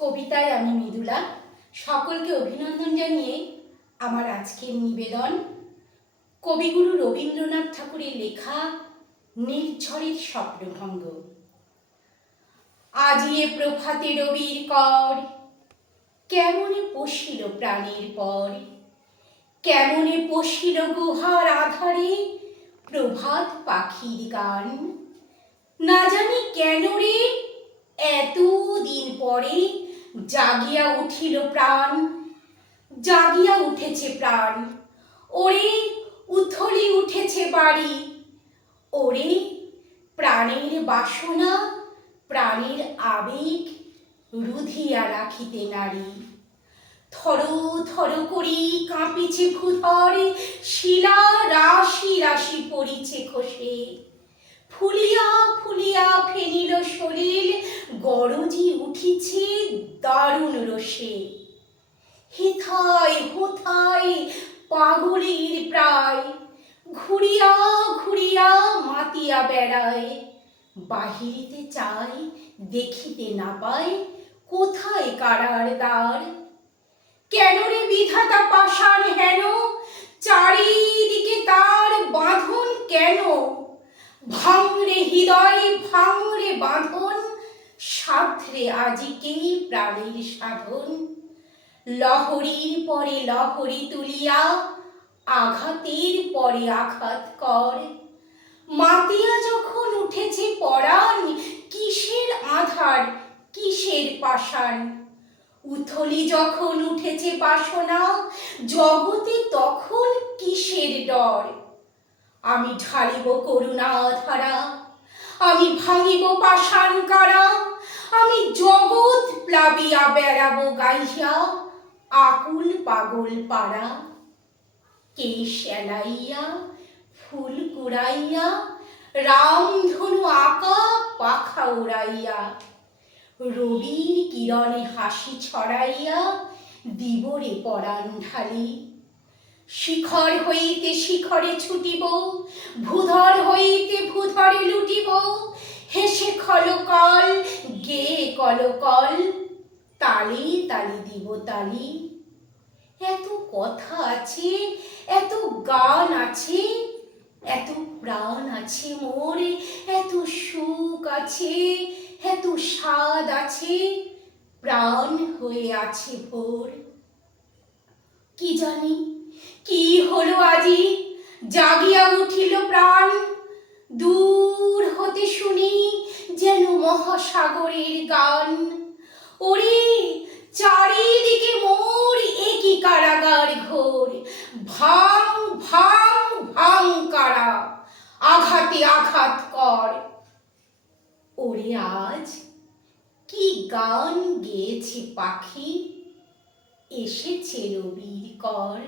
কবিতায় আমি মৃদুলা। সকলকে অভিনন্দন জানিয়ে আমার আজকের নিবেদন কবিগুরু রবীন্দ্রনাথ ঠাকুরের লেখা নির্ঝরের স্বপ্নভঙ্গ। আজিয়ে প্রভাতে রবির কর, কেমনে পশিল প্রাণের পর, কেমনে পশিল গুহার আধারে প্রভাত পাখির গান। না জানি কেন রে এতদিন পরে জাগিয়া উঠিল প্রাণ, জাগিয়া উঠেছে প্রাণ। ওরে উথলি উঠেছে বাড়ি, ওরে প্রাণের বাসনা প্রাণের আবেগ রুধিয়া রাখিতে নারী। থর থর করি কাঁপিছে ভূধর, শিলা রাশি রাশি পড়িছে খসে। ফুলিয়া ফুলিয়া ফেনিল শরীর, গরজি উঠিছে দারুণ রোষে। হেথায় হোথায় পাগলের প্রায়, ঘুরিয়া ঘুরিয়া মাতিয়া বেড়ায়। বাহিরিতে চাই দেখিতে না পায়, কোথায় কারার দ্বার। কেন রে বিধাতা পাষাণ হেন, চারিদিকে তার বাঁধন কেন। ভাঙরে হৃদয় ভাঙরে বাঁধন, সাধরে আজিকে প্রাণের সাধন। লহরীর পরে লহরী তুলিয়া, আঘাতের পরে আঘাত কর। মাতিয়া যখন উঠেছে পরাণ, কিসের আধার কিসের পাষাণ। উথলি যখন উঠেছে বাসনা, জগতে তখন কিসের ডর। আমি ঢালিব করুণা ধারা, আমি ভাঙিব পাষাণ কারা। আমি জগৎ প্লাবিয়া বেড়াবো গাইয়া, আকুল পাগল পাড়া। কেশ এলাইয়া ফুল কুড়াইয়া, রামধনু আঁকা পাখা উড়াইয়া। রবির কিরণে হাসি ছড়াইয়া, দিবরে পরাণ ঢালি। শিখর হইতে শিখরে ছুটিব, ভূধর হইতে ভূধরে লুটিব। হেসে খলকল গেয়ে কলকল, তালে তালে দিব তালি। এত কথা আছে, এত গান আছে, এত প্রাণ আছে মোর, এত সুখ আছে, এত স্বাদ আছে, প্রাণ হয়ে আছে ভোর। কি জানি কি হলো আজি, জাগিয়া উঠিল প্রাণ। দূর হতে শুনি যেন মহাসাগরের গান। ওরে চারিদিকে মোর একই কারাগার ঘোর। ভাঙ ভাঙ ভাঙ কারা, আঘাতে আঘাত কর। ওরে আজ কি গান গেয়েছে পাখি, এসেছে রবির কর।